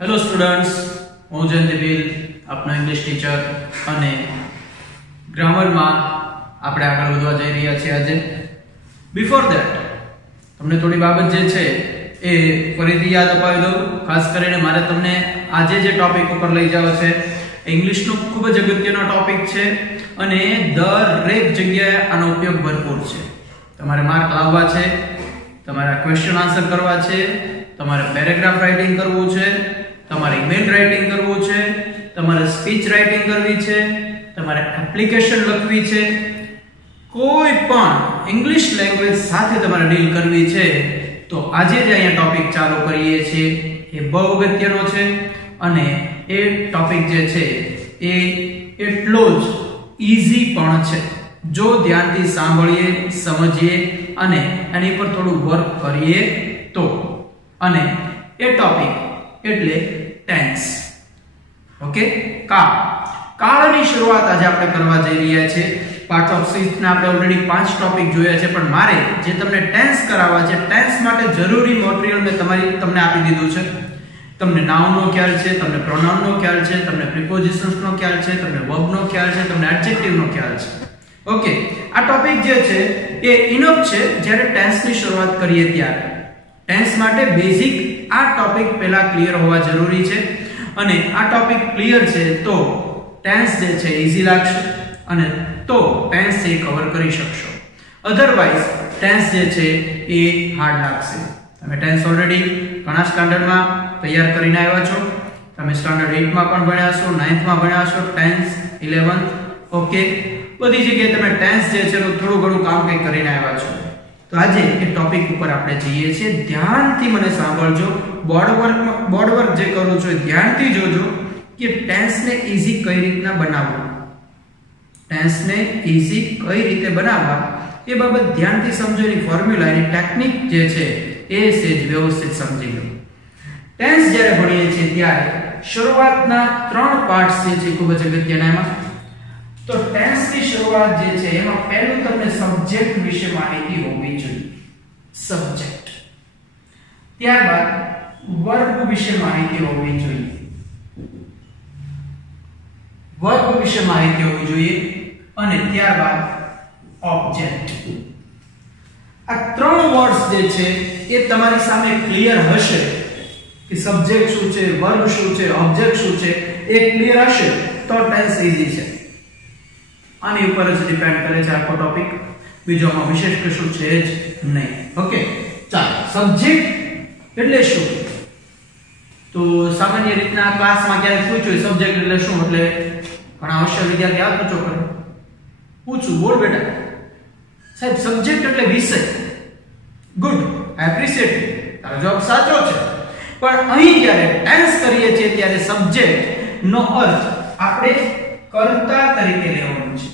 Hello students, હું જયંતિબેન આપનો English teacher અને ગ્રામરમાં આપણે આગળ વધવા જઈ રહ્યા છીએ આજે. બિફોર ધેટ તમને થોડી બાબત જે છે એ ફરીથી યાદ અપાવી દઉં. ખાસ કરીને મારે તમને આજે જે ટોપિક ઉપર લઈ જવો છે ઇંગ્લિશનો ખૂબ જ અગત્યનો ટોપિક છે અને દરેક જગ્યાએ આનો ઉપયોગ ભરપૂર છે. તમારે માર્ક લાવવા છે, તમારે ક્વેશ્ચન આન્સર કરવા છે, તમારે પેરેગ્રાફ રાઇટિંગ કરવું છે, તમારે ઈમેલ રાઇટિંગ કરવું છે, તમારે સ્પીચ રાઇટિંગ કરવી છે, તમારે એપ્લિકેશન લખવી છે, કોઈ પણ ઇંગ્લિશ લેંગ્વેજ સાથે તમારે ડીલ કરવી છે તો આજે જે અહીંયા ટોપિક ચાલુ કરીએ છીએ એ બહુ અગત્યનો છે અને એ ટોપિક જે છે એ એટલો જ ઈઝી પણ છે જો ધ્યાનથી સાંભળીએ, સમજીએ અને એની પર થોડું વર્ક કરીએ તો. અને એ ટોપિક એટલે ટેન્સ. ઓકે, કાળની શરૂઆત આજે આપણે કરવા જઈ રહ્યા છે. પાર્ટ ઓફ 6 ના આપણે ઓલરેડી 5 ટોપિક જોયા છે, પણ મારે જે તમને ટેન્સ કરાવવા છે, ટેન્સ માટે જરૂરી મટીરીયલ મેં તમને આપી દીધું છે. તમને નાઉનનો ખ્યાલ છે, તમને પ્રોનાઉનનો ખ્યાલ છે, તમને પ્રિપોઝિશન્સનો ખ્યાલ છે, તમને વર્બનો ખ્યાલ છે, તમને એડજેક્ટિવનો ખ્યાલ છે. ઓકે, આ ટોપિક જે છે એ ઇનફ છે જ્યારે ટેન્સની શરૂઆત કરીએ ત્યારે. ટેન્સ માટે બેઝિક આ ટોપિક પહેલા ક્લિયર હોવા જરૂરી છે અને આ ટોપિક ક્લિયર છે તો ટેન્સ જે છે ઈઝી લાગશે અને તો ટેન્સ એ કવર કરી શકશો. અધરવાઇઝ ટેન્સ જે છે એ હાર્ડ લાગશે. તમે ટેન્સ ઓલરેડી ઘણા સ્ટાન્ડર્ડમાં તૈયાર કરીને આવ્યા છો. તમે સ્ટાન્ડર્ડ 8 માં પણ ભણ્યા છો, 9th માં ભણ્યા છો, 10th 11th. ઓકે, બધી જગ્યાએ તમે ટેન્સ જે છે થોડું ઘણું કામ કંઈ કરીને આવ્યા છો. તો આજે એ ટોપિક ઉપર આપણે જઈએ છીએ. ધ્યાનથી મને સાંભળજો. બોર્ડ વર્ક જે કરું છું ધ્યાનથી જોજો કે ટેન્સને ઈઝી કઈ રીતના બનાવવું, ટેન્સને ઈઝી કઈ રીતે બનાવવા એ બાબત ધ્યાનથી સમજો. એની ફોર્મ્યુલા, એની ટેકનિક જે છે એ સેજ વ્યવસ્થિત સમજી લો. ટેન્સ જ્યારે ભણીએ છીએ ત્યારે શરૂઆતના 3 પાર્ટ્સ જે છે ખૂબ જ અગત્યના. એમાં તો ટેન્સની શરૂઆત જે છે એમાં પહેલું તમને સબ્જેક્ટ વિશે માહિતી હોવી જોઈએ, સબ્જેક્ટ. ત્યારબાદ વર્બ વિશે માહિતી હોવી જોઈએ, વર્બ વિશે માહિતી હોવી જોઈએ અને ત્યારબાદ ઓબ્જેક્ટ. આ 3 વર્ડ્સ જે છે એ તમારી સામે ક્લિયર હશે કે સબ્જેક્ટ શું છે, વર્બ શું છે, ઓબ્જેક્ટ શું છે, એ ક્લિયર હશે તો ટેન્સ ઈઝી છે. આની ઉપર જ ડિપેન્ડ કરે છે આખો ટોપિક, બીજો આમાં વિશેષ કશું છે જ નહીં. ઓકે, ચાલો. સબ્જેક્ટ એટલે શું? તો સામાન્ય રીતના ક્લાસમાં ક્યારેક પૂછ્યું સબ્જેક્ટ એટલે શું, એટલે ઘણા હોશિયાર વિદ્યાર્થી આ પૂછો કરે, પૂછું બોલ બેટા સાહેબ સબ્જેક્ટ એટલે વિષય. ગુડ, આઈ એપ્રિશિએટ, તારો જવાબ સાચો છે. પણ અહીં જ્યારે ટેન્સ કરીએ છીએ ત્યારે સબ્જેક્ટ નો અર્થ આપણે કર્તા તરીકે લેવાનું છે.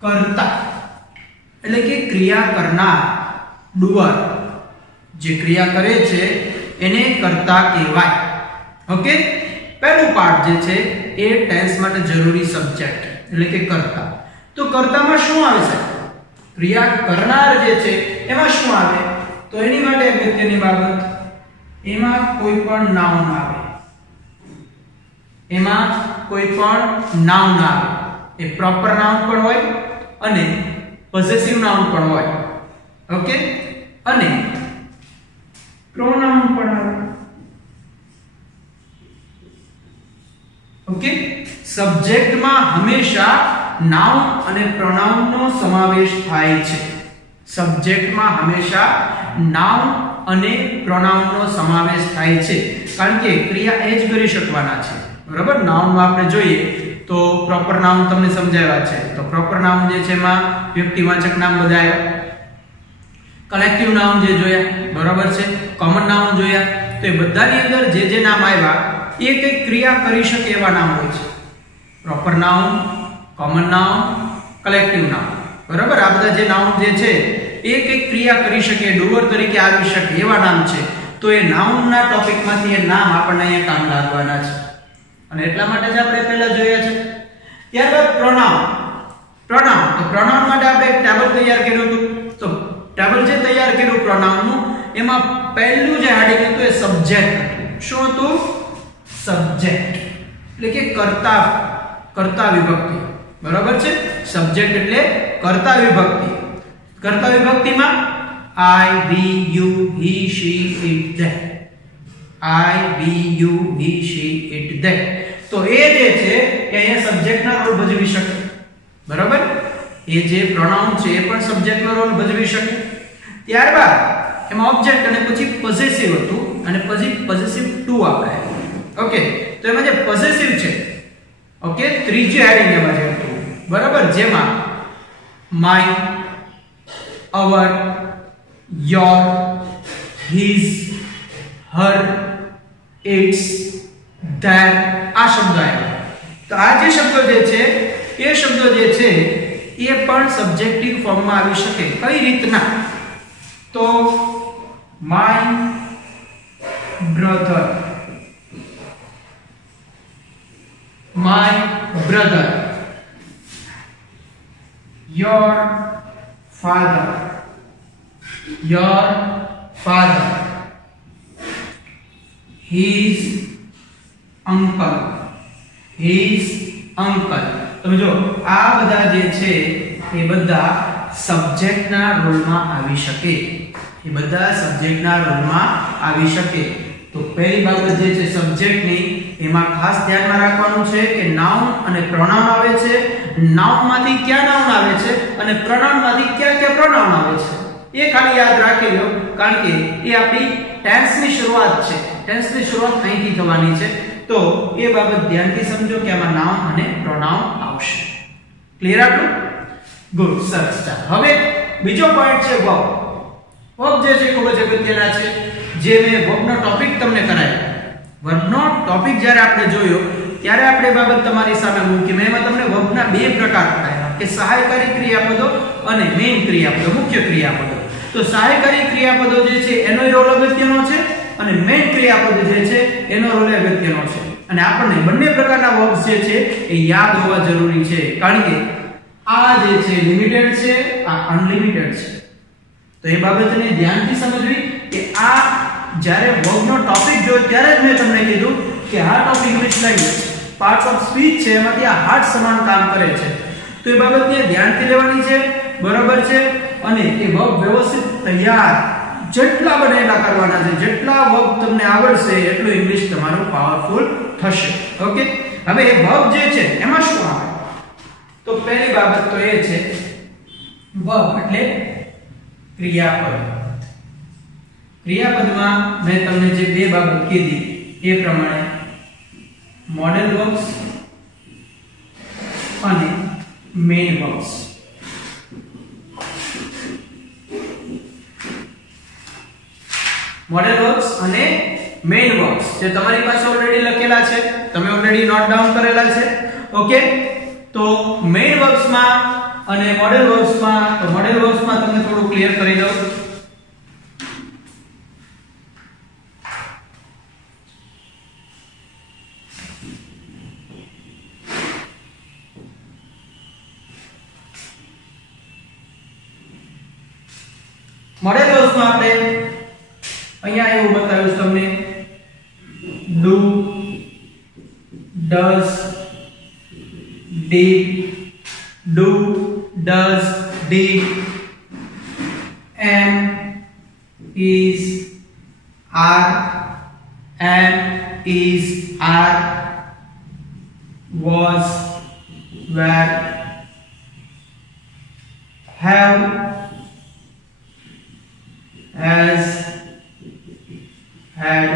કર્તા એટલે કે ક્રિયા કરનાર, ડુઅર. જે ક્રિયા કરે છે એને કર્તા કહેવાય. ઓકે, પહેલું પાર્ટ જે છે એ ટેન્સ માટે જરૂરી સબ્જેક્ટ એટલે કે કર્તા. તો કર્તામાં શું આવે છે? ક્રિયા કરનાર જે છે એમાં શું આવે? તો એની માટે અગત્યની બાબત, એમાં કોઈ પણ નાઉન આવે. એમાં કોઈ પણ નાઉન આવે. એ પ્રોપર નાઉન પણ હોય અને પોસેસિવ નાઉન પણ હોય. ઓકે, અને પ્રોનાઉન પણ આવે. ઓકે, સબ્જેક્ટમાં હંમેશા નાઉન અને પ્રોનાઉનનો સમાવેશ થાય છે. સબ્જેક્ટમાં હંમેશા નાઉન અને પ્રોનાઉનનો સમાવેશ થાય છે કારણ કે ક્રિયા એ જ કરી શકવાના છે. બરાબર, નાઉનમાં આપણે જોઈએ તો પ્રોપર નાઉન તમને સમજાવ્યા છે. તો પ્રોપર નાઉન જે છે એમાં વ્યક્તિવાચક નામ બધા આવ્યા. કલેક્ટિવ નાઉન જે જોયા, બરાબર છે, કોમન નાઉન જોયા. તો એ બધાની અંદર જે નામ આવ્યા એ કઈ ક્રિયા કરી શકે એવા નામ હોય છે. Proper noun, common noun, collective noun. બરાબર, આ બધા જે નાઉન જે છે એ કઈ ક્રિયા કરી શકે, ડુઅર તરીકે આવી શકે એવા નામ છે. તો એ નાઉનના ટોપિકમાંથી એ નામ આપણને અહીંયા કામ લાગવાના છે અને એટલા માટે જ આપણે પહેલા જોયા છે. ત્યારબાદ પ્રોનાઉન. તો પ્રોનાઉન માટે આપણે એક ટેબલ તૈયાર કર્યું હતું. તો ટેબલ જે તૈયાર કર્યું પ્રોનાઉનનું એમાં પહેલું જે હેડિંગ હતું એ સબ્જેક્ટ હતું. શું હતું? સબ્જેક્ટ એટલે કે કર્તા વિભક્તિ, બરાબર છે? સબ્જેક્ટ એટલે કર્તા વિભક્તિ. કર્તા વિભક્તિમાં I, we, you, he, she, it, they. I, we, you, he, she, it, they. તો એ જે છે કે અહીંયા સબ્જેક્ટના રોલ ભજવી શકે, બરાબર? એ જે પ્રોનાઉન છે એ પણ સબ્જેક્ટનો રોલ ભજવી શકે. ત્યારબાદ એમાં ઓબ્જેક્ટ અને પછી પોઝેસિવ હતું અને પછી પોઝેસિવ ટુ આપણે. ઓકે, તો એમાં જે પોઝેસિવ છે, ઓકે, ત્રીજી હેડિંગ એમાં જે હતું, બરાબર, જેમાં my, our, your, his, her, its, their આ શબ્દો આવ્યા. તો આ જે શબ્દો જે છે એ શબ્દો જે છે એ પણ સબ્જેક્ટિવ ફોર્મમાં આવી શકે. કઈ રીતના? તો my brother, my brother, your father, your father, his uncle, his uncle. તમે જો આ બધા જે છે એ બધા સબ્જેક્ટના રોલમાં આવી શકે. એ બધા સબ્જેક્ટના રોલમાં આવી શકે. તો પહેલી બાબત જે છે સબ્જેક્ટની, એમાં ખાસ ધ્યાનમાં રાખવાનું છે કે નાઉન અને પ્રોનાઉન આવે છે. નાઉન માંથી કયા નાઉન આવે છે અને પ્રોનાઉન માંથી કયા પ્રોનાઉન આવે છે એ ખાલી યાદ રાખી લો, કારણ કે એ આપણી ટેન્સની શરૂઆત છે. ટેન્સની શરૂઆત અહીંથી થવાની છે. તો એ બાબત ધ્યાનથી સમજો કે આમાં નાઉન અને પ્રોનાઉન આવશે. ક્લિયર આટલું? ગુડ, સરસ. હવે બીજો પોઈન્ટ છે વર્બ. વર્બ જે છે ખૂબ જ અગત્યના છે. જે મેં વર્બનો ટોપિક તમને કરાવ્યો, વર્બનો ટોપિક જ્યારે આપણે જોયો ત્યારે આપણે બાબત તમારી સામે મૂકી. મેં એમાં તમને વર્બના બે પ્રકાર કરાવ્યા કે સહાયકારી ક્રિયાપદો અને મેઇન ક્રિયાપદો, મુખ્ય ક્રિયાપદો. તો સહાયકારી ક્રિયાપદો જે છે એનો રોલ અગત્યનો છે અને મેઇન ક્રિયાપદ જે છે એનો રોલ અગત્યનો છે. અને આપણને બંને પ્રકારના વર્બ્સ જે છે એ યાદ હોવા જરૂરી છે, કારણ કે આ જે છે લિમિટેડ છે, આ અનલિમિટેડ છે. તો એ બાબતને ધ્યાનથી સમજવી કે આ જ્યારે વર્બનો ટોપિક જો ત્યારે જ મેં તમને કીધું કે આ topic English language parts of speech છે, એમાંથી આ હાર્ટ સમાન કામ કરે છે. તો એ બાબતને ધ્યાનથી લેવાની છે, બરાબર છે? અને એ વર્બ વ્યવસ્થિત તૈયાર જેટલા બને એટલા કરવાના છે. જેટલા વર્બ તમને આવડશે એટલું ઇંગ્લિશ તમારું પાવરફુલ થશે. ઓકે, હવે એ વર્બ જે છે એમાં શું આવે? તો પહેલી બાબત તો એ છે વર્બ એટલે ક્રિયાપદ. ક્રિયાપદમાં મેં તમને જે બે બાબત કીધી એ પ્રમાણે મોડેલ વર્બ્સ અને મેઇન વર્બ્સ. મોડેલ વર્બ્સ અને મેઇન વર્બ્સ જે તમારી પાસે ઓલરેડી લખેલા છે, તમે ઓલરેડી નોટ ડાઉન કરેલા છે. ઓકે, તો મેઇન વર્બ્સમાં અને મોડેલ વર્બ્સમાં, તો મોડેલ વર્બ્સમાં તમને થોડું ક્લિયર કરી દઉં. મોડેલ વર્બ્સમાં આપણે અહીંયા એવું બતાવ્યું તમને do, does, did, do, does, did, am, is, are, am, is, are, was, were, have, has, had,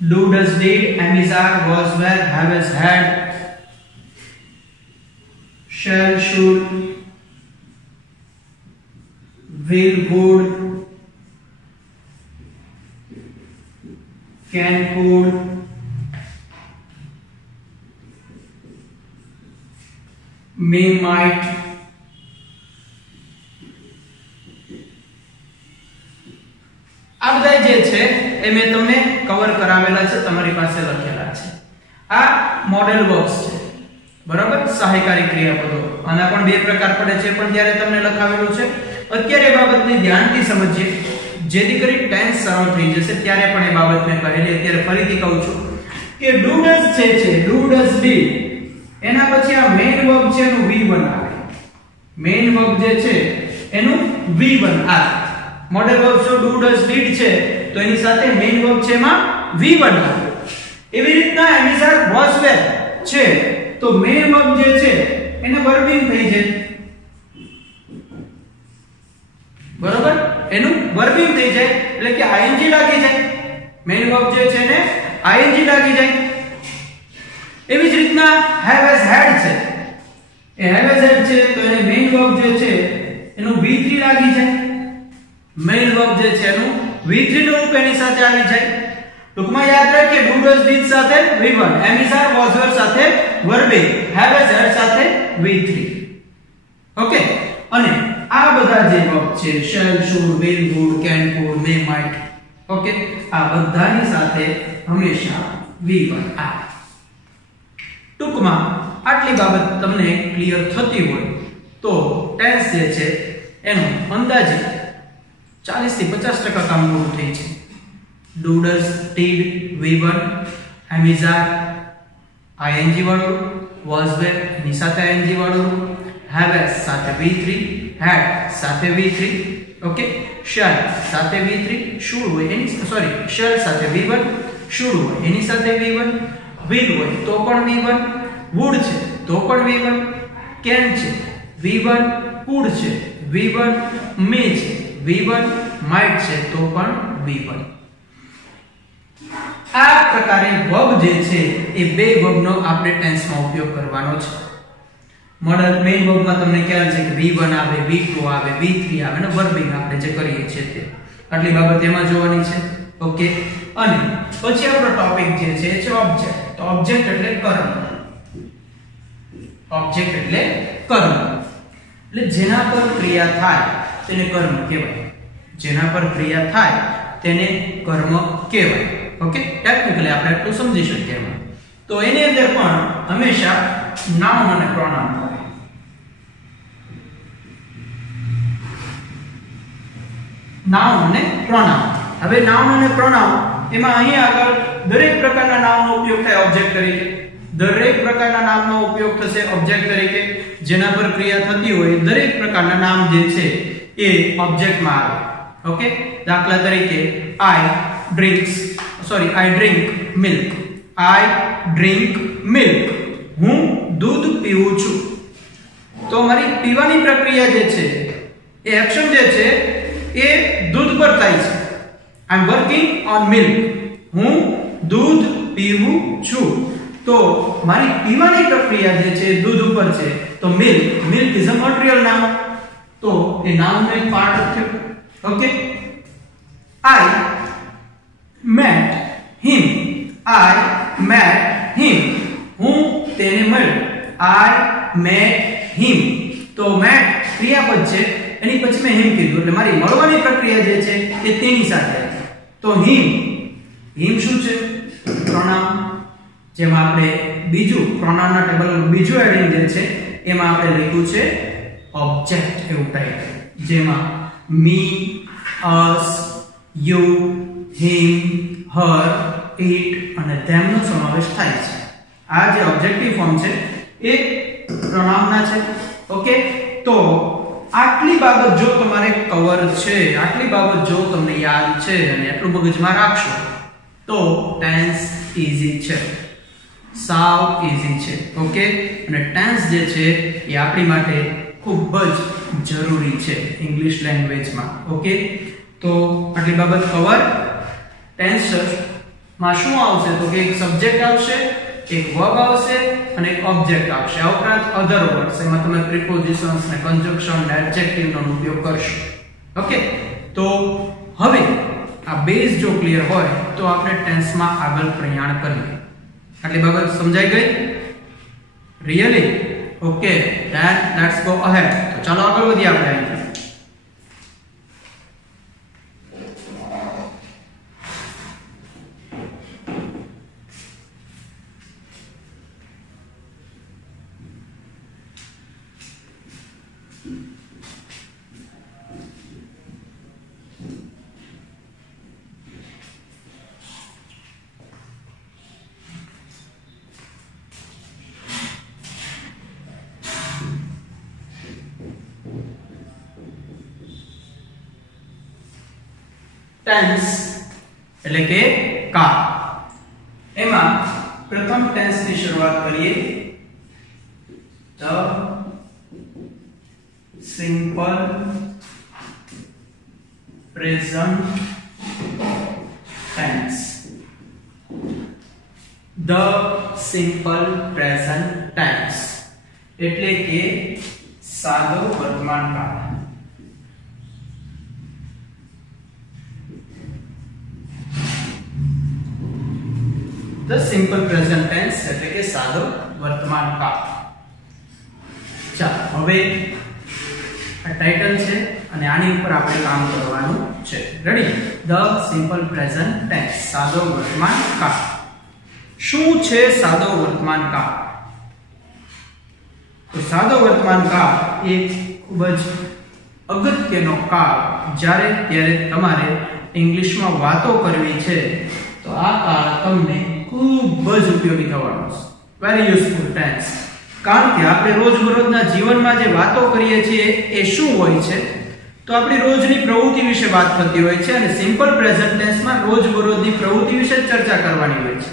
do, does, did, am, is, are, was, were, have, has, had, shall, should, will, would, can, could, may, might, આ બધા જે છે એ મેં તમને cover કરાવેલા છે, તમારી પાસે લખેલા છે. આ મોડેલ વર્બ્સ છે, બરાબર? સહાયકારી ક્રિયાપદો. આના પણ બે પ્રકાર પડે છે, પણ ત્યારે તમને લખાવેલું છે. અત્યારે બાબતને ધ્યાનથી સમજીએ. જેથી કરી ટેન્સ સરળ થઈ જશે. ત્યારે પણ એ બાબત મેં કરેલી, અત્યારે ફરીથી કહું છું કે ડુ ડઝ છે ડુ ડઝ ડીડ, એના પછી આ મેઇન વર્બ છે એનું V1 આવે. મેઇન વર્બ જે છે એનું V1 આવે. મોડલ વર્બ જો ડુ ડઝ ડીડ છે તો એની સાથે મેઇન વર્બ છે એમાં V1 આવે. એવી રીતના એમિઝાર વોઝ વેર છે તો મેઇન વર્બ જે છે એને વર્બિંગ થઈ જાય. બરોબર, એનું વર્બિંગ થઈ જાય એટલે કે ing લાગી જાય. મેઇન વર્બ જે છે એને ing લાગી જાય. એવી જ રીતના have has had છે, એ have has had છે તો એને મેઇન વર્બ જે છે એનું V3 લાગી જાય. મેઇન વર્બ જે છે એનું V3 નું રૂપ એની સાથે આવી જાય. ટૂંકમાં યાદ રાખીએ ડુ ડઝ ડીડ સાથે V1, am is are was were સાથે વર્બિંગ, have has had સાથે V3. ઓકે, અને આ બધા જે વર્બ છે shall, should, will, would, can, could, may, might, okay, આ બધાની સાથે હંમેશા V1 આવે. ટૂંકમાં આટલી બાબત તમને ક્લિયર થતી હોય તો ટેન્સ જે છે એનું અંદાજિત 40 થી 50% કામ પૂરું થઈ છે. Do does did V1, am is are ing વાળું, was were એની સાથે ing વાળું, have has સાથે V3, had સાથે V3, ઓકે, shall સાથે V3, should હોય એની shall સાથે V1, should હોય એની સાથે V1, will હોય તો પણ V1, would છે તો પણ V1, can છે V1, could છે V1, may છે V1, might છે તો પણ V1. આ પ્રકારે વર્બ જે છે એ બે વર્બનો આપણે ટેન્સમાં ઉપયોગ કરવાનો છે. મોડલ મેઇન વર્બમાં તમને ખ્યાલ છે કે V1 આવે, V2 આવે, V3 આવે અને વર્બિંગ આપણે જે કરીએ છીએ તે આટલી બાબત એમાં જોવાની છે. ઓકે, અને પછી આપણો ટોપિક જે છે એ છે ઓબ્જેક્ટ. તો ઓબ્જેક્ટ એટલે કર્મ. ઓબ્જેક્ટ એટલે કર્મ એટલે જેના પર ક્રિયા થાય તેને કર્મ કહેવાય. જેના પર ક્રિયા થાય તેને કર્મ કહેવાય. ઓકે, ટેકનિકલી આપણે એટલું સમજી શકીએ એમાં. તો એની અંદર પણ હંમેશા નાઉન અને પ્રોનાઉન આવે. નાઉન અને પ્રોનાઉન. હવે નાઉન અને પ્રોનાઉન એમાં અહીં આગળ દરેક પ્રકારના નામનો ઉપયોગ થાય ઓબ્જેક્ટ તરીકે. દરેક પ્રકારના નામનો ઉપયોગ થશે ઓબ્જેક્ટ તરીકે. જેના પર ક્રિયા થતી હોય દરેક પ્રકારના નામ જે છે એ ઓબ્જેક્ટમાં આવે. ઓકે, દાખલા તરીકે I drink milk. I drink milk. હું દૂધ પીઉં છું. તો મારી પીવાની પ્રક્રિયા જે છે એ એક્શન જે છે એ દૂધ પર થાય છે. I am working on milk. હું દૂધ પીઉં છું. તો મારી પીવાની પ્રક્રિયા જે છે દૂધ ઉપર છે. તો milk is a material noun. તો એ નાઉન નો એક પાર્ટ થયો. Okay, I met him. I met him. હું તેને મળ્યો. I met him. તો met ક્રિયાપદ છે એની પછી મેં him કીધું એટલે મારી મળવાની પ્રક્રિયા જે છે એ તેની સાથે. તો him શું છે? પ્રોનાઉન. જેમાં આપણે બીજું પ્રોનાઉનના ટેબલનું બીજું હેડિંગ જે છે એમાં આપણે લખ્યું છે ઓબ્જેક્ટ એવું ટાઈપ. જેમાં me, us, you, him, her, it અને them નો સમાવેશ થાય છે. આ જે ઓબ્જેક્ટિવ ફોર્મ છે એ પ્રોનાઉનના છે. ઓકે, તો આટલી બાબત જો તમારે કવર છે, આટલી બાબત જો તમને યાદ છે અને એટલું મગજમાં રાખશો તો ટેન્સ ઈઝી છે, સાવ ઈઝી છે. ઓકે, અને ટેન્સ જે છે એ આપણી માટે ખૂબ જ જરૂરી છે ઇંગ્લિશ લેંગ્વેજમાં. ઓકે, તો આટલી બાબત કવર. ટેન્સ માં શું આવશે તો કે એક સબ્જેક્ટ આવશે, એક વર્બ આવશે અને એક ઓબ્જેક્ટ આવશે. આ ઉપરાંત અધર વર્ડ્સ, એમાં તમે પ્રિપોઝિશન્સ ને કન્જંક્શન ને એડજેક્ટિવ નો ઉપયોગ કરશો. ઓકે, તો હવે આ બેઝ જો ક્લિયર હોય તો આપણે ટેન્સમાં આગળ પ્રયાણ કરીએ. આટલી બાબત સમજાઈ ગઈ? Really? Okay, then let's go ahead. તો ચાલો આગળ વધીએ આપણે. ટેન્સ એટલે કે કાળ. એમાં પ્રથમ ટેન્સ ની શરૂઆત કરીએ. The simple present tense. The simple present tense એટલે કે સાદો વર્તમાન કાળ. ધ સિમ્પલ પ્રેઝન્ટ ટેન્સ એટલે કે સાદો વર્તમાન કાળ. ચાલો હવે આ ટાઇટલ છે અને આની ઉપર આપણે કામ કરવાનું છે. Ready? The simple present tense, સાદો વર્તમાન કાળ. શું છે સાદો વર્તમાન કાળ? તો સાદો વર્તમાન કાળ એ ખૂબ જ અગત્યનો કાળ જ્યારે ત્યારે તમારે ઇંગ્લિશમાં વાતો કરવી છે તો આ કાળ તમને ખૂબ જ ઉપયોગી થવાનો છે. Very useful tense. કારણ કે આપણે રોજબરોજના જીવનમાં જે વાતો કરીએ છીએ એ શું હોય છે? તો આપણી રોજની પ્રવૃત્તિ વિશે વાત થતી હોય છે અને સિમ્પલ પ્રેઝન્ટ ટેન્સમાં રોજબરોજની પ્રવૃત્તિ વિશે ચર્ચા કરવાની હોય છે.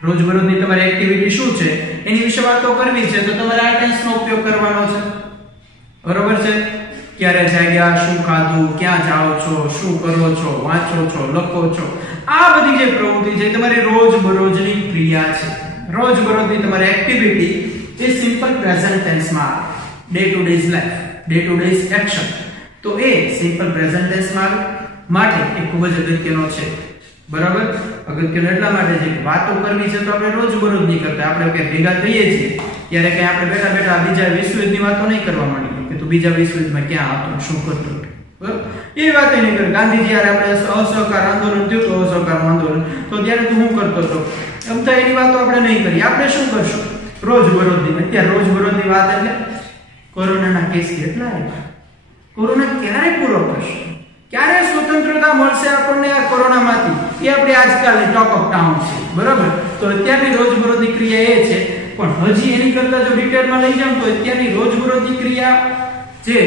રોજબરોજની તમારી એક્ટિવિટી શું છે એની વિશે વાતો કરવી છે તો તમારે આ ટેન્સનો ઉપયોગ કરવાનો છે. બરોબર છે? ક્યારે જાગ્યા, શું ખાધું, ક્યાં જાઓ છો, શું કરો છો, વાંચો છો, લખો છો, આ બધી જે પ્રવૃત્તિ છે તમારી રોજબરોજની ક્રિયા છે. રોજબરોજની તમારી એક્ટિવિટી એ સિમ્પલ પ્રેઝન્ટ ટેન્સમાં day to day life, day to day action. તો એ સિમ્પલ પ્રેઝન્ટ ટેન્સમાં માટે એ ખૂબ જ અગત્યનો છે. બરાબર? અગત્યનો એટલા માટે છે કે વાતો કરવી છે તો આપણે રોજબરોજ નહીં કરતા. આપણે કે ભેગા થઈએ છીએ ત્યારે કે આપણે બેઠા બેઠા બીજા વિશ્વયુદ્ધની વાતો નહીં કરવા માંડીએ કે તું બીજા વિશ્વયુદ્ધમાં ક્યાં હતો, શું કરતો. બરાબર? એ વાત નહીં કરે. ગાંધીજી જ્યારે આપણે અસહકાર આંદોલન થયું તો અસહકાર આંદોલન તો ત્યારે તું શું કરતો હતો એમ તો એની વાતો આપણે નહીં કરીએ. આપણે શું કરશું? રોજબરોજની. અત્યારે રોજબરોજની વાત એટલે કોરોનાના કેસ કેટલા આવ્યા, કોરોના ક્યારે પૂરો થશે, ક્યારે સ્વતંત્રતા મળશે આપણને આ કોરોનામાંથી, એ આપણી આજકાલની ટોક ઓફ ટાઉન છે. બરાબર? તો અત્યારની રોજબરોજની ક્રિયા એ છે. પણ હજી એની કરતા જો ડિટેલમાં લઈ જાઉં તો અત્યારની રોજબરોજની ક્રિયા જે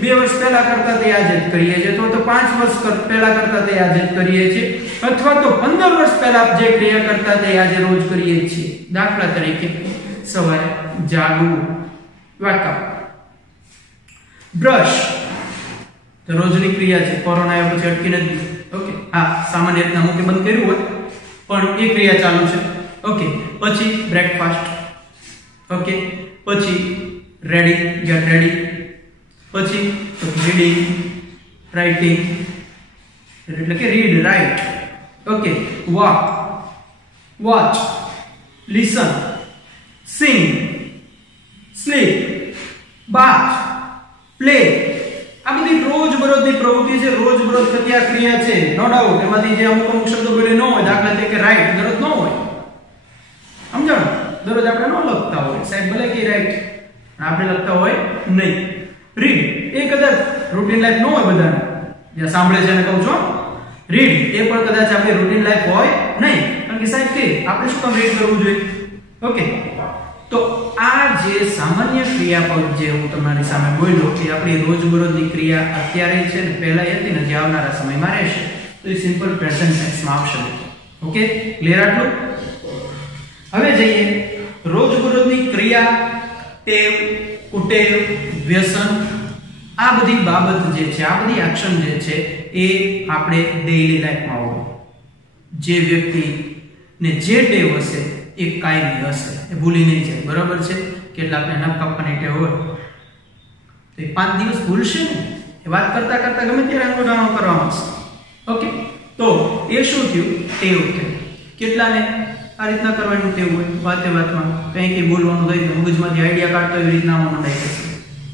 2 વર્ષ પહેલા કરતા તે આજે જ કરીએ છીએ, તો 5 વર્ષ પહેલા કરતા તે આજે જ કરીએ છીએ, અથવા તો 15 વર્ષ પહેલા જે ક્રિયા કરતા તે આજે રોજ કરીએ છીએ. દાખલા તરીકે સવારે જાગવું, વાકઅપ, બ્રશ તો રોજની ક્રિયા છે. કોરોના આવ્યા પછી અટકી નથી. ઓકે, હા, સામાન્ય રીતના મુકે બંધ કર્યું હોય પણ એ ક્રિયા ચાલુ છે. ઓકે, પછી બ્રેકફાસ્ટ. ઓકે, પછી રેડી, ગેટ રેડી, પછી રીડિંગ, રાઇટિંગ એટલે કે read, write. Okay, walk, watch, listen, sing, sleep, bath, play. આ બધી રોજબરોજની પ્રવૃત્તિ છે, રોજબરોજ થતી આ ક્રિયા છે. નો ડાઉટ એમાંથી જે અમુક શબ્દો બોલે ન હોય, દાખલા તરીકે રાઇટ દરરોજ ન હોય. સમજાણો? દરરોજ આપણે ન લખતા હોય, સાહેબ ભલે કે રાઇટ આપણે લખતા હોય નહીં. રીડ એ કદાચ રૂટીન લાઈફ ન હોય બધાને, જે સાંભળે છે એને કહું છું, રીડ એ પણ કદાચ આપણી રૂટીન લાઈફ હોય નહીં. કારણ કે સાહેબ કે આપણે શું કામ રીડ કરવું જોઈએ? ઓકે, તો આ જે સામાન્ય ક્રિયાપદ જે હું તમારી સામે બોલ્યો કે આપણી રોજબરોજની ક્રિયા અત્યારે છે ને પહેલા હતી ને જે આવનારા સમયમાં રહેશે, તો એ સિમ્પલ પ્રેઝન્ટ ટેન્સમાં આવશે. ઓકે, ક્લિયર આટલું? હવે જઈએ રોજબરોજની ક્રિયા, ટેવ, કુટેવ, વ્યસન, આ બધી બાબત જે છે, આ બધી એક્શન જે છે એ આપણે ડેઈલી લાઈફમાં હોય. જે વ્યક્તિને જે ટેવ હશે એ કાયમી હશે, એ ભૂલી નહીં જાય. બરાબર છે? કેટલાકને નખ કાપવાની ટેવ હોય તો એ 5 દિવસ ભૂલશે ને, એ વાત કરતા કરતા ગમે ત્યારે અંગૂઠાનો કરવાનો છે. ઓકે, તો એ શું થયું? ટેવ થઈ. કેટલાને આ રીતના કરવાની ટેવ હોય, વાતે વાતમાં કંઈ બોલવાનું થઈ તો મગજમાંથી આઈડિયા કાઢતો એવી રીતના મંડાઈ જશે.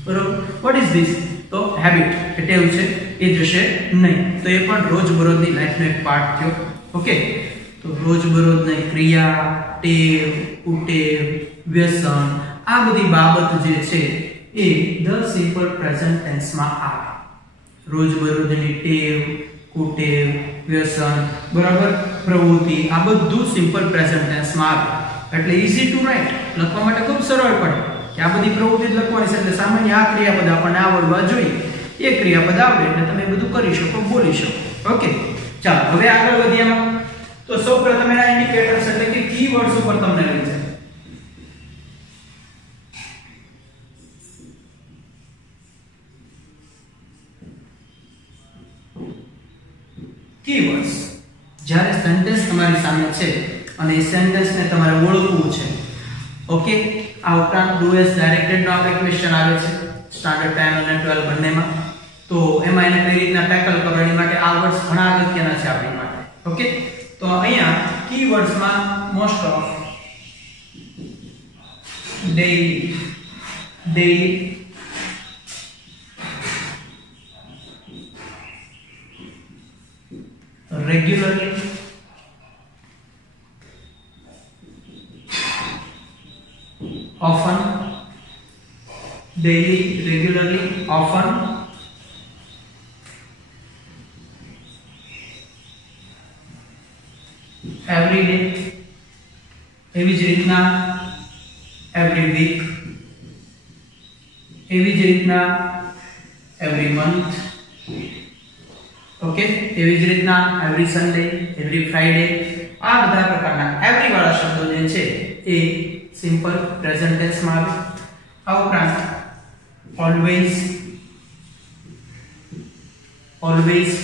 બરોબર? What is this? તો હેબિટ, એ ટેવ છે, એ જશે નહીં. તો એ પણ રોજબરોજની લાઈફનો એક પાર્ટ થયો. ઓકે, તો રોજબરોજની ક્રિયા, ટેવ, કુટેવ, વ્યસન, આ બધી બાબત જે છે એ ધ સિમ્પલ પ્રેઝન્ટ ટેન્સમાં આવે. રોજબરોજની ટેવ, કુટેવ, વ્યસન, બરાબર, પ્રવૃત્તિ, આ બધું સિમ્પલ પ્રેઝન્ટ ટેન્સમાં આવે. એટલે ઈઝી ટુ રાઇટ, લખવા માટે ખૂબ સરળ પડે કે આ બધી પ્રવૃત્તિ જ લખવાની છે. એટલે સામાન્ય આ ક્રિયાપદ આપણને આવડવા જોઈએ. એ ક્રિયાપદ આવડે એટલે તમે બધું કરી શકો, બોલી શકો. ઓકે, ચાલો હવે આગળ વધીએ એમાં. તો સૌપ્રથમ એના ઇન્ડિકેટર્સ એટલે કે કીવર્ડ્સ ઉપર તમને લઈ જાય. કીવર્ડ્સ જ્યારે સેન્ટેન્સ તમારી સામે છે અને એ સેન્ટેન્સને તમારે ઓળખવું છે. ઓકે, આ ઉપરાંત ડુ એઝ ડાયરેક્ટેડ નો આપણે ક્વેશ્ચન આવે છે સ્ટાન્ડર્ડ 10 અને 12 બંનેમાં. તો એમાં એને કઈ રીતના ટેકલ કરવાની માટે આ વર્ડ્સ ઘણા અગત્યના છે આપણી માટે. ઓકે, તો અહીંયા કીવર્ડ્સ માં most of daily regularly, often, daily, regularly, often, every day, એવી જ રીતના every week, એવી જ રીતના every month, ઓકે, એવી જ રીતના એવરી સન્ડે, એવરી ફ્રાઈડે, આ બધા પ્રકારના એવરી વાળા શબ્દો જે છે એ સિમ્પલ પ્રેઝન્ટ ટેન્સ માં આવે. આ ઉપરાંત ઓલવેઝ,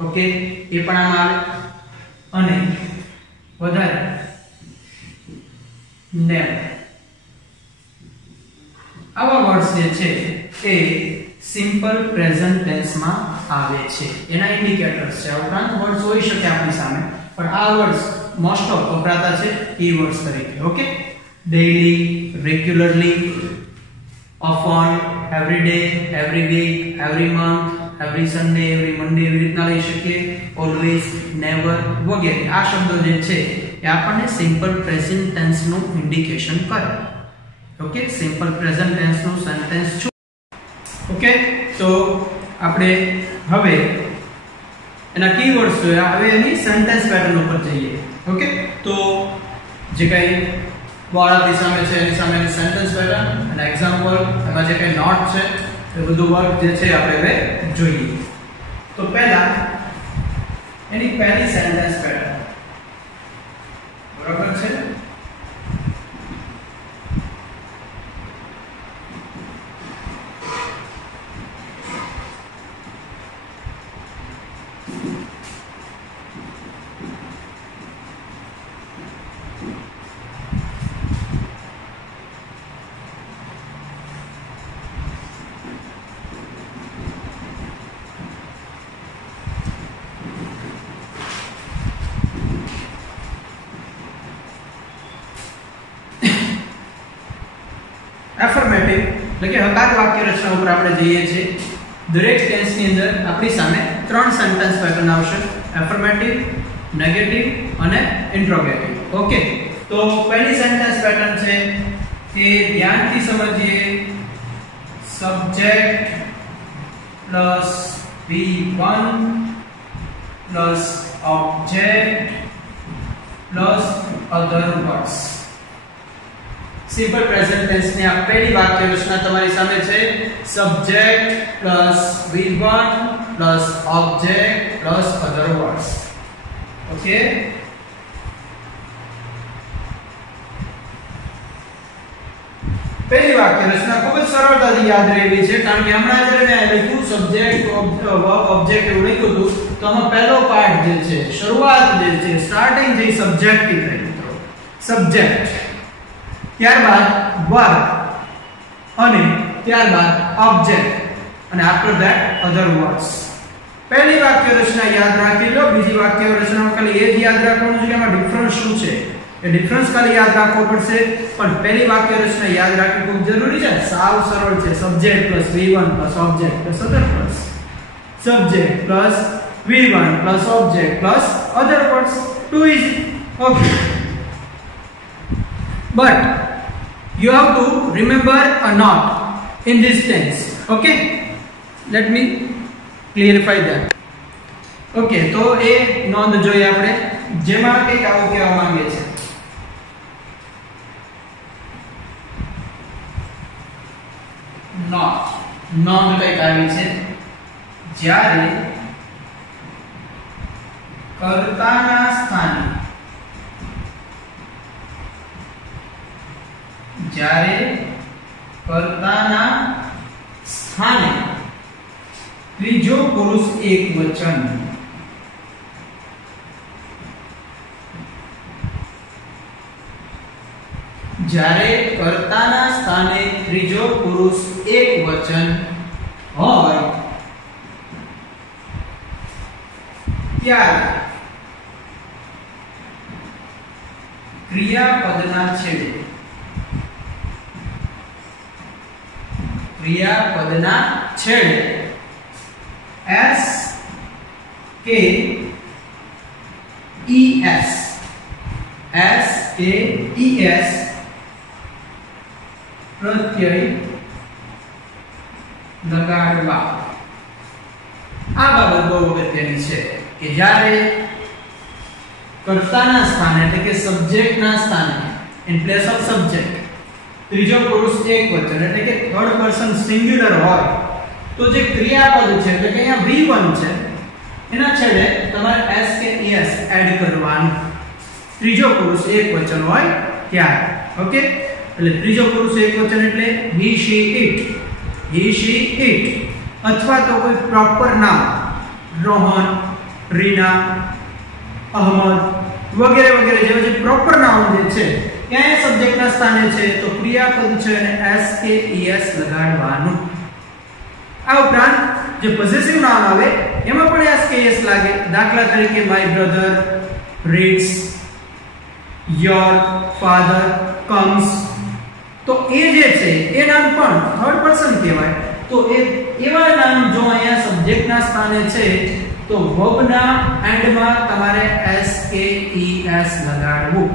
ઓકે, એ પણ આમાં આવે. અને વધારે નેવર, આવા વર્ડ્સ જે છે એ સિમ્પલ પ્રેઝન્ટ ટેન્સ માં આવે છે. એના ઇન્ડિકેટર્સ છે. આ ઉપરાંત વર્ડ્સ હોઈ શકે આપણી સામે, પણ આ વર્ડ્સ મોસ્ટ ઓફ વપરાતા છે કીવર્ડ્સ તરીકે. Okay, daily, regularly, often, every day, every week, every month, every Sunday, every Monday, એવી રીતના લઈ શકીએ. ઓલવેઝ, નેવર વગેરે આ શબ્દો જે છે એ આપણને સિમ્પલ પ્રેઝન્ટ ટેન્સ નું ઇન્ડિકેશન કરે. ઓકે, સિમ્પલ પ્રેઝન્ટ ટેન્સ નું સેન્ટેન્સ છે. ઓકે, તો આપણે હવે એના કીવર્ડ્સ જોયા. હવે એની સેન્ટેન્સ પેટર્ન ઉપર જઈએ. ઓકે, તો જે કઈ બોર્ડ આપણી સામે છે એની સામે એની સેન્ટેન્સ પેટર્ન અને એક્ઝામ્પલ, એમાં જે કઈ નોટ છે એ બધું વર્ક જે છે આપણે હવે જોઈએ. તો પહેલા એની પહેલી સેન્ટેન્સ પેટર્ન બરાબર છે. એફર્મેટિવ એટલે કે હકારવાચક વાક્ય રચના ઉપર આપણે જઈએ છીએ. દરેક ટેન્સ ની અંદર આપણી સામે ત્રણ સેન્ટેન્સ પેટર્ન આવશે: એફર્મેટિવ, નેગેટિવ અને ઇન્ટ્રોગેટિવ. ઓકે, તો પહેલી સેન્ટેન્સ પેટર્ન છે કે ધ્યાનથી સમજીએ. Subject plus V1 plus object plus other words. Simple present tense ની આ પહેલી વાક્ય રચના તમારી સામે છે. Subject plus V1 plus object plus other words. Okay, પહેલી વાક્ય રચના ખૂબ જ સરળતાથી યાદ રહેવી છે, કારણ કે હમણાં જ્યારે મેં લખ્યું સબ્જેક્ટ વર્બ ઓબ્જેક્ટ એવું લખ્યું હતું, તો આમાં પહેલો પાર્ટ જે છે, શરૂઆત જે છે, સ્ટાર્ટિંગ જે સબ્જેક્ટ થી થઈ. મિત્રો સબ્જેક્ટ, ત્યારબાદ વર્બ અને ત્યારબાદ ઓબ્જેક્ટ અને આફ્ટર ધેટ અધર વર્ડ્સ. પહેલી વાક્ય રચના યાદ રાખી લો. બીજી વાક્ય રચનામાં ખાલી એ જ યાદ રાખવાનું છે કે એમાં ડિફરન્સ શું છે. એ ડિફરન્સ ખાલી યાદ રાખવો પડશે, પણ પહેલી વાક્ય રચના યાદ રાખવી ખૂબ જરૂરી છે. સાવ સરળ છે. Subject plus V1 plus object plus other words. Subject plus V1 plus object plus other words. Too easy. Okay, but you have to remember a not in this tense. Okay, let me clarify that. Okay, તો એ નોંધ જોઈએ આપણે, જેમાં કંઈક આવું કહેવા માંગે છે. not નોંધ કંઈક આવી છે જ્યારે કર્તાના સ્થાને જ્યારે કર્તાના સ્થાને ત્રીજો પુરુષ એકવચન જ્યારે કર્તાના સ્થાને ત્રીજો પુરુષ એકવચન હોય ત્યારે ક્રિયાપદના છેડે s કે es પ્રત્યય લગાડવા. આ બાબત બહુ અગત્યની છે કે જ્યારે કર્તાના સ્થાને એટલે કે સબ્જેક્ટના સ્થાને ઇન પ્લેસ ઓફ સબ્જેક્ટ ત્રીજો પુરુષ એકવચન એટલે કે થર્ડ પર્સન સિંગ્યુલર હોય તો જે ક્રિયાપદ છે એટલે કે અહીંયા v1 છે એના છેડે તમારે s કે es એડ કરવાનું. ત્રીજો પુરુષ એકવચન હોય ત્યારે. ઓકે, એટલે ત્રીજો પુરુષ એકવચન એટલે he she it અથવા તો કોઈ પ્રોપર નામ રોહન, રીના, અહમદ વગેરે વગેરે જેવા જે પ્રોપર નામ જે છે ક્યાં સબ્જેક્ટના સ્થાને છે તો ક્રિયાપદ છે અને s કે es લગાડવાનું. આ ઉપરાંત જે પોઝેસિવ નામ આવે એમાં પણ s કે es લાગે. દાખલા તરીકે my brother reads, your father comes. તો એ જે છે એ નામ પણ થર્ડ પર્સન કહેવાય. તો એવા નામ જો અહીંયા સબ્જેક્ટના સ્થાને છે તો વર્બના એન્ડમાં તમારે s કે es લગાડવું,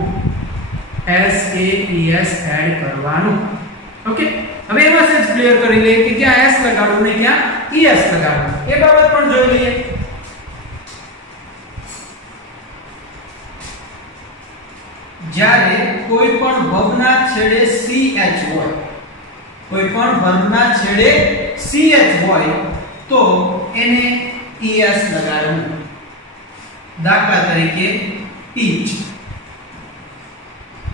s કે es એડ કરવાનું. ઓકે, હવે એમાં સેજ ક્લિયર કરી લઈએ કે ક્યાં s લગાડવું ને ક્યાં es લગાડવું. એ બાબત પણ જોઈ લઈએ. જ્યારે કોઈ પણ વર્બના છેડે ch હોય, કોઈ પણ વર્બના છેડે ch હોય તો એને es લગાડવું. દાખલા તરીકે teach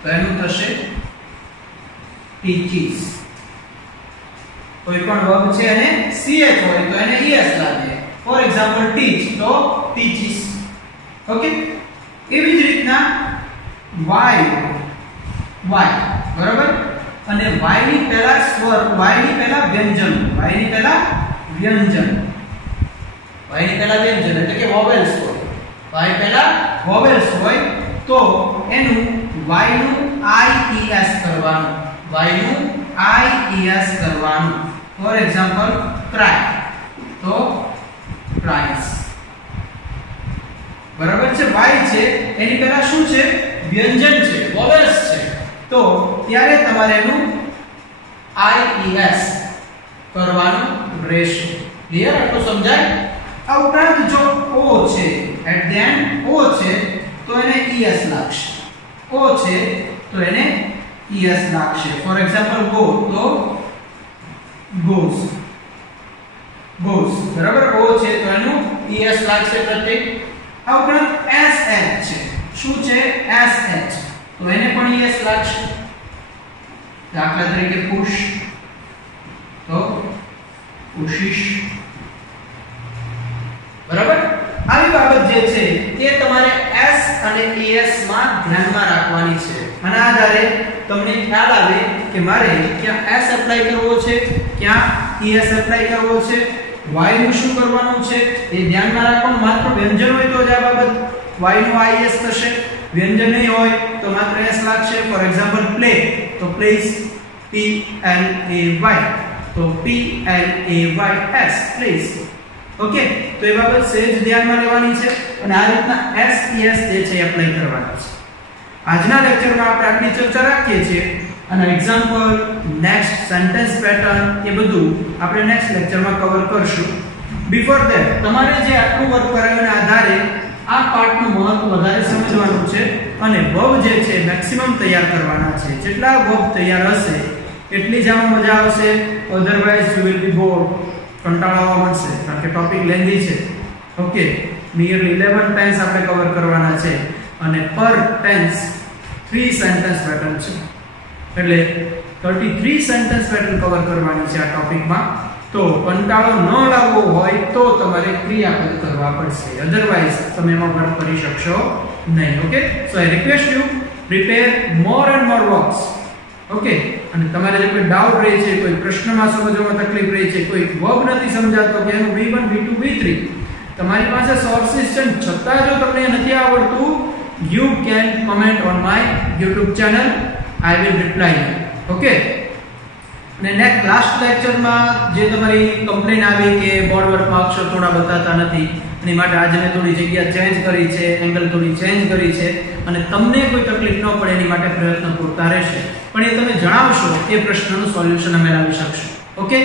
તો એનું થશે teaches. કોઈ પણ વર્બ છે અને ch હોય તો એને es લાગે. ફોર એક્ઝામ્પલ teach તો teaches. ઓકે, એવી જ રીતના y બરાબર, અને y ની પહેલા સ્વર, y ની પહેલા વ્યંજન, y ની પહેલા વ્યંજન એટલે કે વોવેલ્સ હોય. y પહેલા વોવેલ્સ હોય તો એનું y નું ies કરવાનું, ફોર એક્ઝામ્પલ cry તો cries. બરાબર છે, y છે એની પહેલા શું છે વ્યંજન છે, વોવેલ્સ છે, તો ત્યારે તમારે એનું ies કરવાનું રહેશે. ક્લિયર? આટલું સમજાય? આ ઉપરાંત જો o છે એટ ધ એન્ડ o છે તો એને es લાગશે, o છે તો એને es લાગશે. ફોર એક્ઝામ્પલ go તો goes. બરાબર, o છે તો એનું es લાગશે પ્રત્યય. આ ઉપરાંત sh છે, શું છે sh તો એને પણ es લાગશે. દાખલા તરીકે push તો pushish. બરાબર, આવી બાબત જે છે એ તમારે s અને es માં ધ્યાનમાં રાખવાની છે. આના આધારે તમને ખ્યાલ આવે કે મારે ક્યાં s એપ્લાય કરવો છે, ક્યાં es એપ્લાય કરવો છે, y નું શું કરવાનું છે એ ધ્યાનમાં રાખવાનું. માત્ર વ્યંજન હોય તો જ આ બાબત y નું is થશે, વ્યંજન નહીં હોય તો માત્ર s લાગશે. ફોર એક્ઝામ્પલ પ્લે તો પ્લેસ play તો plays પ્લેસ. ઓકે, તો એ બાબત સહેજ ધ્યાનમાં લેવાની છે અને આ રીતના s es જે છે એપ્લાય કરવાના છે. આજના લેક્ચરમાં આપણે આટલી ચર્ચા રાખીએ છીએ અને એક્ઝામ્પલ, નેક્સ્ટ સેન્ટેન્સ પેટર્ન એ બધું આપણે નેક્સ્ટ લેક્ચરમાં કવર કરશું. બિફોર ધેટ તમારે જે આટલું વર્ક કરાવવાના આધારે આ પાર્ટનું મહત્વ વધારે સમજવાનું છે અને વર્બ જે છે મેક્સિમમ તૈયાર કરવાના છે. જેટલા વર્બ તૈયાર હશે એટલી જ આમાં મજા આવશે. Otherwise you will be board, કંટાળો આવવા મળશે કારણ કે ટોપિક લેન્ધી છે. ઓકે, નિયરલી 11 ટેન્સ આપણે કવર કરવાના છે અને પર ટેન્સ 3 સેન્ટેન્સ પેટર્ન છે, એટલે 33 સેન્ટેન્સ પેટર્ન કવર કરવાની છે આ ટોપિકમાં. તો કંટાળો ન લાવવો હોય તો તમારે ક્રિયાપદ કરવા પડશે, અધરવાઇઝ તમે એમાં વર્ક કરી શકશો નહીં. Okay, so I request you prepare more and more works. Okay, અને તમારે જે કોઈ ડાઉટ રહે છે, કોઈ પ્રશ્નમાં સમજવામાં તકલીફ રહે છે, કોઈ વર્બ નથી સમજાતો કે એનું V1 V2 V3, તમારી પાસે સોર્સિસ છે, છતાં જો તમને નથી આવડતું, you can comment on my YouTube channel, I will reply you. Okay, અને નેક્સ્ટ લાસ્ટ લેક્ચરમાં જે તમારી કમ્પ્લેન આવી કે બોર્ડ વર્કમાં અક્ષર થોડા બતાતા નથી, એની માટે આજે મેં થોડી જગ્યા ચેન્જ કરી છે, એંગલ થોડી ચેન્જ કરી છે, અને તમને કોઈ તકલીફ ન પડે એની માટે પ્રયત્ન પૂરતા રહેશે. પણ એ તમે જણાવશો એ પ્રશ્નનું સોલ્યુશન અમે લાવી શકશું. ઓકે.